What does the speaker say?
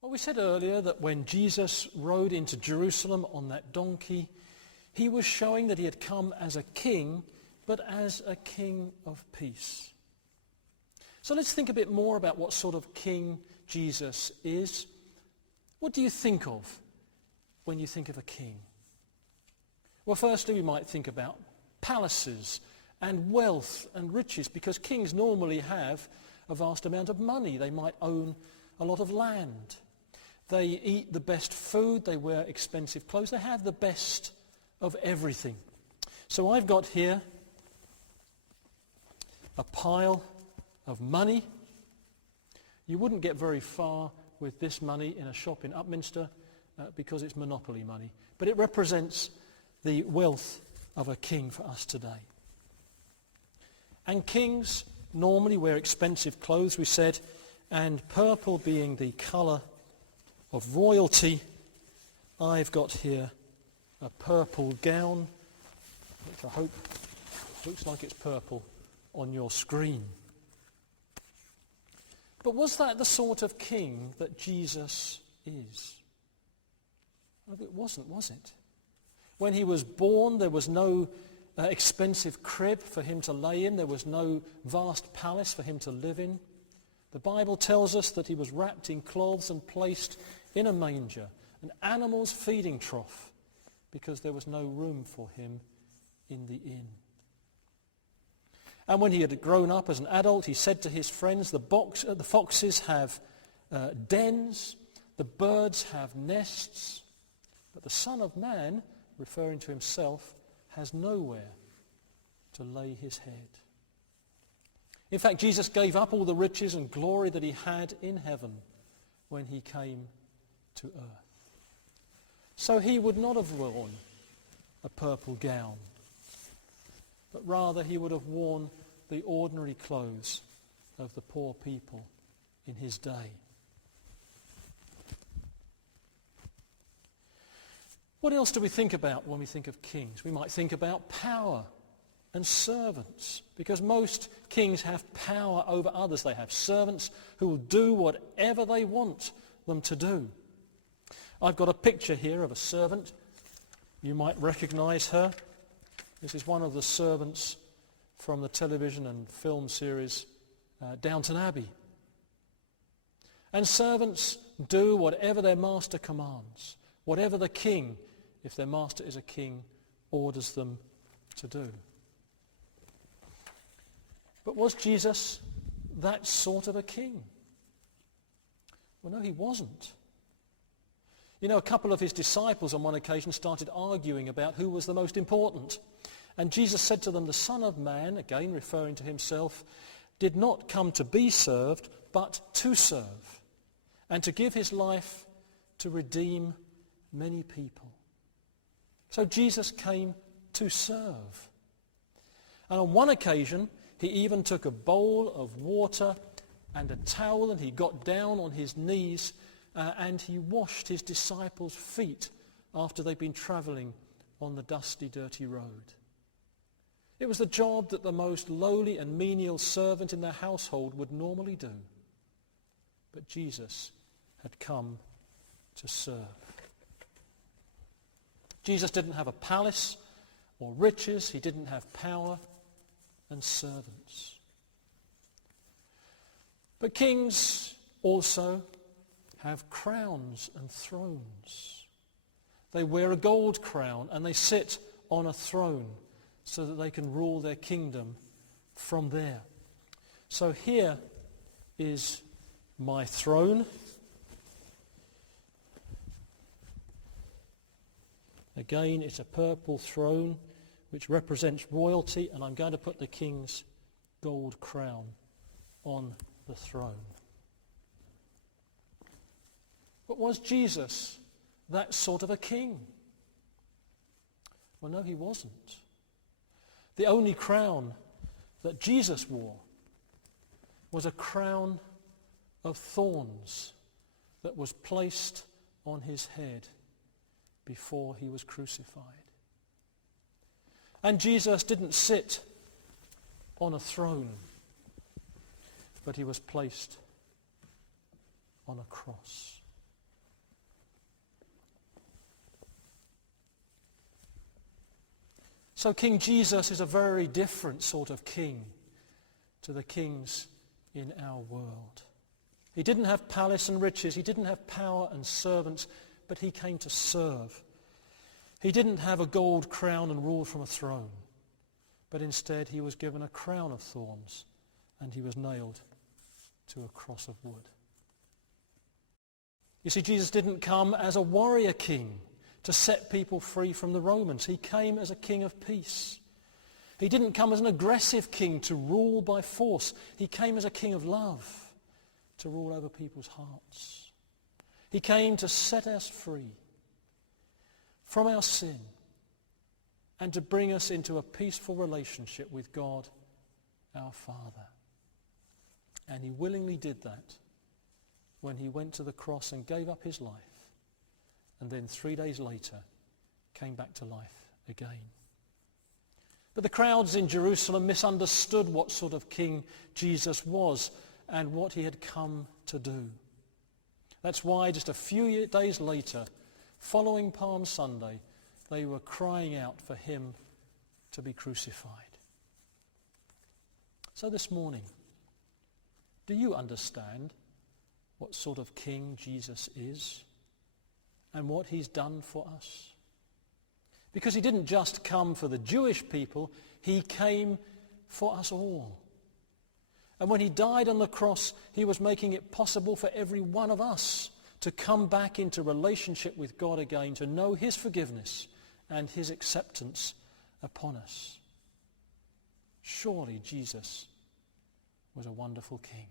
Well, we said earlier that when Jesus rode into Jerusalem on that donkey, he was showing that he had come as a king, but as a king of peace. So let's think a bit more about what sort of king Jesus is. What do you think of when you think of a king? Well, firstly, we might think about palaces and wealth and riches, because kings normally have a vast amount of money. They might own a lot of land. They eat the best food. They wear expensive clothes. They have the best of everything. So I've got here a pile of money. You wouldn't get very far with this money in a shop in Upminster because it's monopoly money. But it represents the wealth of a king for us today. And kings normally wear expensive clothes, we said, and purple being the colour of royalty, I've got here a purple gown, which I hope looks like it's purple on your screen. But was that the sort of king that Jesus is? Well, it wasn't, was it? When he was born, there was no expensive crib for him to lay in. There was no vast palace for him to live in. The Bible tells us that he was wrapped in cloths and placed in a manger, an animal's feeding trough, because there was no room for him in the inn. And when he had grown up as an adult, he said to his friends, the foxes have dens, the birds have nests, but the Son of Man, referring to himself, has nowhere to lay his head. In fact, Jesus gave up all the riches and glory that he had in heaven when he came to earth. So he would not have worn a purple gown, but rather he would have worn the ordinary clothes of the poor people in his day. What else do we think about when we think of kings? We might think about power and servants, because most kings have power over others. They have servants who will do whatever they want them to do. I've got a picture here of a servant. You might recognize her. This is one of the servants from the television and film series Downton Abbey. And servants do whatever their master commands, whatever the king, if their master is a king, orders them to do. But was Jesus that sort of a king? Well, no, he wasn't. You know, a couple of his disciples on one occasion started arguing about who was the most important. And Jesus said to them, the Son of Man, again referring to himself, did not come to be served, but to serve, and to give his life to redeem many people. So Jesus came to serve. And on one occasion, he even took a bowl of water and a towel, and he got down on his knees and he washed his disciples' feet after they'd been travelling on the dusty, dirty road. It was the job that the most lowly and menial servant in their household would normally do. But Jesus had come to serve. Jesus didn't have a palace or riches. He didn't have power and servants. But kings also have crowns and thrones. They wear a gold crown and they sit on a throne so that they can rule their kingdom from there. So here is my throne. Again, it's a purple throne which represents royalty, and I'm going to put the king's gold crown on the throne. But was Jesus that sort of a king? Well, no, he wasn't. The only crown that Jesus wore was a crown of thorns that was placed on his head before he was crucified. And Jesus didn't sit on a throne, but he was placed on a cross. So King Jesus is a very different sort of king to the kings in our world. He didn't have palace and riches. He didn't have power and servants, but he came to serve. He didn't have a gold crown and ruled from a throne, but instead he was given a crown of thorns and he was nailed to a cross of wood. You see, Jesus didn't come as a warrior king to set people free from the Romans. He came as a king of peace. He didn't come as an aggressive king to rule by force. He came as a king of love to rule over people's hearts. He came to set us free from our sin and to bring us into a peaceful relationship with God, our Father. And he willingly did that when he went to the cross and gave up his life, and then 3 days later came back to life again. But the crowds in Jerusalem misunderstood what sort of king Jesus was and what he had come to do. That's why just a few days later, following Palm Sunday, they were crying out for him to be crucified. So this morning, do you understand what sort of king Jesus is and what he's done for us? Because he didn't just come for the Jewish people, he came for us all. And when he died on the cross, he was making it possible for every one of us to come back into relationship with God again, to know his forgiveness and his acceptance upon us. Surely Jesus was a wonderful king.